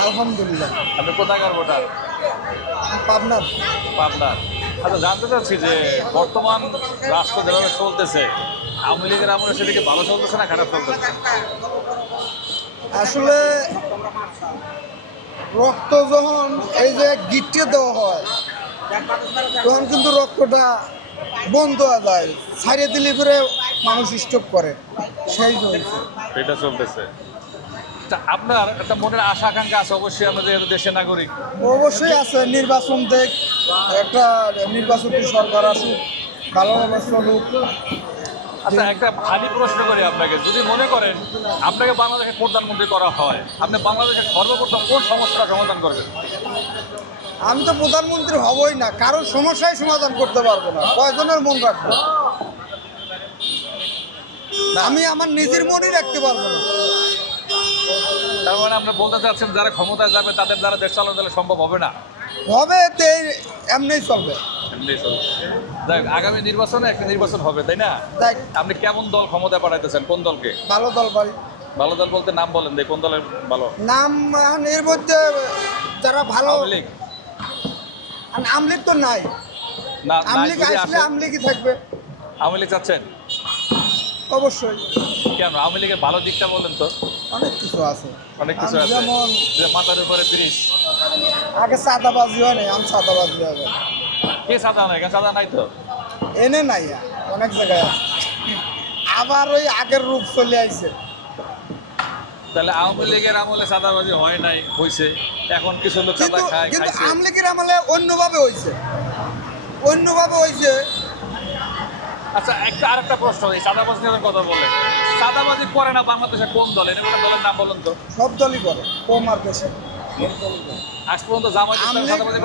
আলহামদুলিল্লাহ। আপনি কোথাকার ভোটার? পাবনার পাবনার আচ্ছা জানতে চাচ্ছি যে বর্তমান রাষ্ট্র যেভাবে চলতেছে আওয়ামী লীগের আমলে সেদিকে ভালো চলতেছে না খারাপ চলতেছে? আসলে রক্ত যখন এই যে গিটে দেওয়া হয় তখন কিন্তু রক্তটা বন্ধ হয়ে যায় ছাড়িয়ে দিলে করে মানুষ স্টপ করে। সেই চলছে এটা চলতেছে। আপনার একটা মনের আশা আকাঙ্ক্ষা আছে অবশ্যই আমাদের দেশের নাগরিক। অবশ্যই আছে নির্বাচন দেখ একটা নির্বাচনী সরকার আসুক ভালোভাবে চলুক। আচ্ছা একটা খালি প্রশ্ন করি আপনাকে যদি মনে করেন আপনাকে বাংলাদেশের প্রধানমন্ত্রী করা হয় আপনি বাংলাদেশের সর্বপ্রথম কোন সমস্যার সমাধান করবেন? আমি তো প্রধানমন্ত্রী হবই না কারোর সমস্যায় সমাধান করতে পারব না কয়জনের মন রাখব? আমি আমার নিজের মনই রাখতে পারব না। তার মানে আপনি বলতে চাচ্ছেন যারা ক্ষমতায় যাবে তাদের দ্বারা দেশ চালানো তাহলে সম্ভব হবে না? হবে তে এমনি চলবে। এমনি চলবে। যাই আগামী নির্বাচনে একটা নির্বাচন হবে তাই না? তাই আপনি কেমন দল ক্ষমতায় পাঠাইতেছেন? কোন দলকে? ভালো দল পারি ভালো দল বলতে নাম বলেন যে কোন দলের ভালো? নাম এর মধ্যে যারা ভালো আওয়ামী লীগ। আমলিগ তো নাই। না যদি আসলে আসে, আমলিগই থাকবে। আওয়ামী লীগ চাচ্ছেন? অবশ্যই। কেন? আওয়ামী লীগের ভালো দিকটা বলেন তো। অনেক কিছু আছে। অনেক কিছু আছে। যেমন যে মাথার উপরে ব্রিজ। আগে সাদাবাজি হয় নাই আমি সাদাবাজি হবে। কে সাদা নাই সাদা নাই তো? এনে নাই অনেক জায়গায় আছে। আবার ওই আগের রূপ চলে আইছে। তাহলে আওয়ামী লীগের আমলে সাদাবাজি হয় নাই হয়েছে এখন কিছু লোক সাদা খায় কিন্তু খাইছে। আমলিগের আমলে অন্যভাবে হয়েছে অন্যভাবে হয়েছে আচ্ছা একটা আরেকটা প্রশ্ন এই সাদাবাজি কথা বলে সাদাবাজি করে না বাংলাদেশের কোন দল? এরকম দলের নাম বলুন তো। সব দলই করে কম আর বেশি আজ পর্যন্ত জামাত করে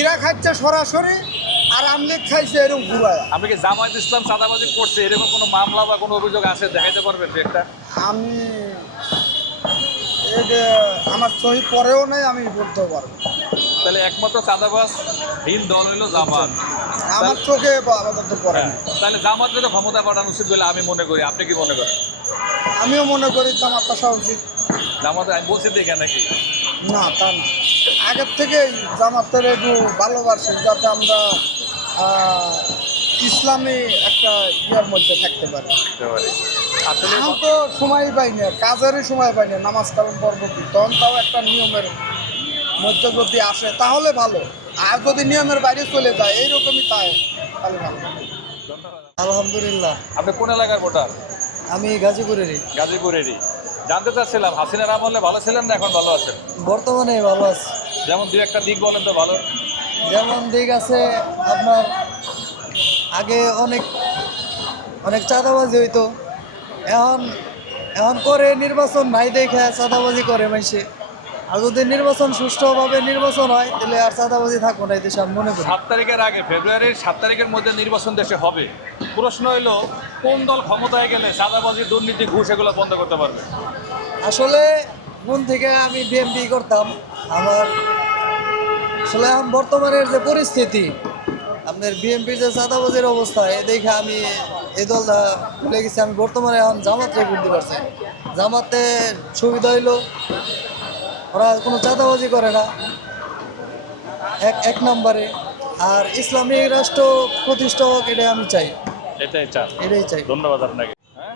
ইরা খাচ্ছে সরাসরি আর আমলিগ খাইছে এরকম ঘুরায়। আপনি কি জামাত ইসলাম সাদাবাজি করছে? এরকম কোনো মামলা বা কোনো অভিযোগ আছে? দেখাইতে পারবেন একটা। আমি এই যে আমার সহি পরেও নেই আমি বলতে পারব। তাহলে একমাত্র চাঁদাবাজ হীন দল হইল জামাত। আমার চোখে আপাতত পড়ে হ্যাঁ, না তাহলে জামাতকে তো ক্ষমতা পাঠানো উচিত বলে আমি মনে করি। আপনি কি মনে করেন? আমিও মনে করি আমার পাশা উচিত। জামাত আমি বলছি দেখে নাকি? না তা না। আগের থেকেই জামাতের একটু ভালোবাসি যাতে আমরা ইসলামী একটা ইয়ার মধ্যে থাকতে পারি। এখন তো সময় পাই না কাজেরই সময় পাই না নামাজ কালাম পরবর্তী তখন তাও একটা নিয়মের মধ্যে যদি আসে তাহলে ভালো। আর যদি নিয়মের বাইরে চলে যায় এইরকমই তাই। আলহামদুলিল্লাহ। আপনি কোন এলাকার ভোটার? আমি গাজীপুরেরই। গাজীপুরেরই। জানতে চাচ্ছিলাম হাসিনার আমলে ভালো ছিলেন না এখন ভালো আছেন? বর্তমানে ভালো আছে। যেমন দু একটা দিক বলেন তো ভালো। যেমন দিক আছে আপনার আগে অনেক অনেক চাঁদাবাজি হইতো। এখন এখন করে নির্বাচন নাই দেখে চাঁদাবাজি করে মাইসে আর যদি নির্বাচন সুষ্ঠুভাবে নির্বাচন হয় তাহলে আর চাঁদাবাজি থাকব না এই দেশে আমি মনে করি। সাত তারিখের আগে ফেব্রুয়ারির সাত তারিখের মধ্যে নির্বাচন দেশে হবে। প্রশ্ন হইল কোন দল ক্ষমতায় গেলে সাদাবাজি দুর্নীতি ঘুষ এগুলো বন্ধ করতে পারবে? আসলে মন থেকে আমি বিএমপি করতাম। আমার আসলে এখন বর্তমানের যে পরিস্থিতি আপনার বিএমপির যে চাঁদাবাজির অবস্থা এ দেখে আমি এই দলটা ভুলে গেছি। আমি বর্তমানে এখন জামাতে করতে পারছি জামাতে সুবিধা হইল ওরা কোনো চাঁদাবাজি করে না। এক এক নম্বরে। আর ইসলামিক রাষ্ট্র প্রতিষ্ঠা হোক এটাই আমি চাই। এটাই চান এটাই চাই। ধন্যবাদ আপনাকে। হ্যাঁ?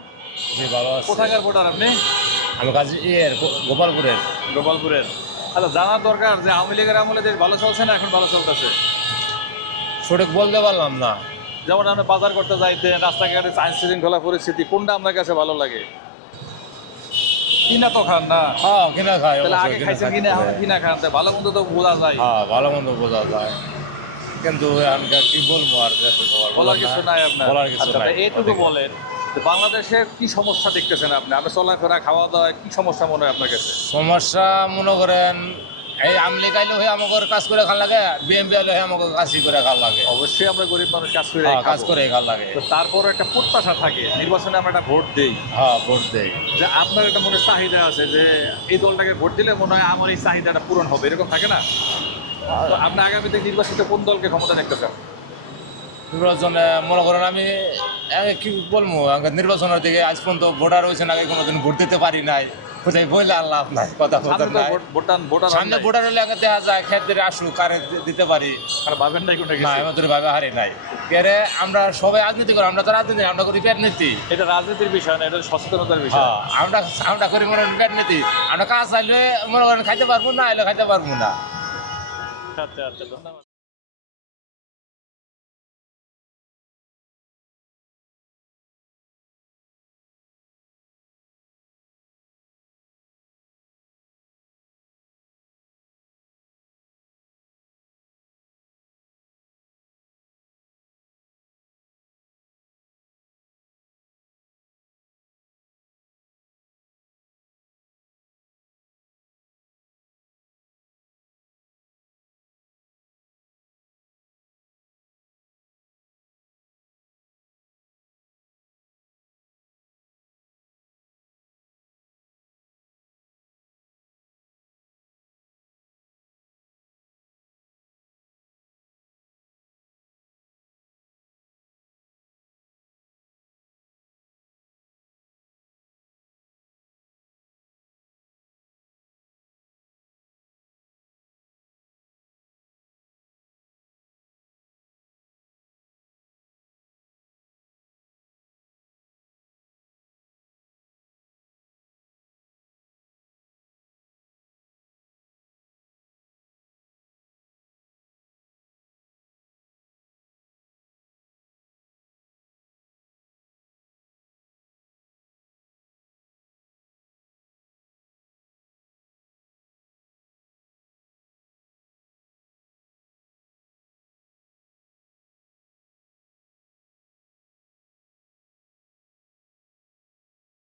জি ভালো কোথাকার ভোটার আপনি? আমি কাজী ইয়ের গোপালপুরের। গোপালপুরের। আচ্ছা জানার দরকার যে আওয়ামী লীগের আমলে দেশ ভালো চলছে না এখন ভালো চলতেছে? সঠিক বলতে পারলাম না। যেমন আপনি বাজার করতে যাইতেন রাস্তাঘাটে আইন শৃঙ্খলা পরিস্থিতি কোনটা আপনার কাছে ভালো লাগে? কিনা তো খান না। হ্যাঁ কিনা খাই তাহলে আগে খাইছেন খাই। কিনা এখন কিনা খান। ভালো মন্দ তো বোঝা যায়। হ্যাঁ ভালো মন্দ বোঝা যায়। কিন্তু আমি কি বলব আর বলার কিছু নাই আপনার। বলার কিছু আচ্ছা, নাই এইটুকু বলেন বাংলাদেশের কি সমস্যা দেখতেছেন আপনি? আপনি চলাফেরা খাওয়া দাওয়া কি সমস্যা মনে হয় আপনার কাছে? সমস্যা মনে করেন এই আমলি কাইলে হয়ে আমাকে কাজ করে খাল লাগে বিএমপি আইলে হয়ে আমাকে কাজ করে খাল লাগে। অবশ্যই আমরা গরিব মানুষ কাজ করে হ্যাঁ, কাজ। করে খাল লাগে। তো তারপরও একটা প্রত্যাশা থাকে নির্বাচনে আমরা একটা ভোট দেই। হ্যাঁ ভোট দেয় যে আপনার একটা মনে চাহিদা আছে যে এই দলটাকে ভোট দিলে মনে হয় আমার এই চাহিদাটা পূরণ হবে এরকম থাকে না? তো আপনি আগামীতে নির্বাচিত কোন দলকে ক্ষমতা দেখতে চান? নির্বাচনে মনে করেন আমি কি বলব নির্বাচনের দিকে আজ পর্যন্ত ভোটার হয়েছে আগে কোনোদিন ভোট দিতে পারি নাই। বললে আল্লাহ নাই কথা বলতে নাই। ভোটান ভোটার সামনে ভোটার হলে আগে দেখা যায় ক্ষেত্রে আসুক কারে দিতে পারি। না আমাদের ভাবে হারে নাই। কেরে আমরা সবাই রাজনীতি করি আমরা তো রাজনীতি আমরা করি নীতি। এটা রাজনীতির বিষয় না এটা সচেতনতার বিষয়। হ্যাঁ, আমরা আমরা করি মনে করেন নীতি। আমরা কাজ চাইলে মনে করেন খাইতে পারব না আইলে খাইতে পারব না। আচ্ছা আচ্ছা ধন্যবাদ।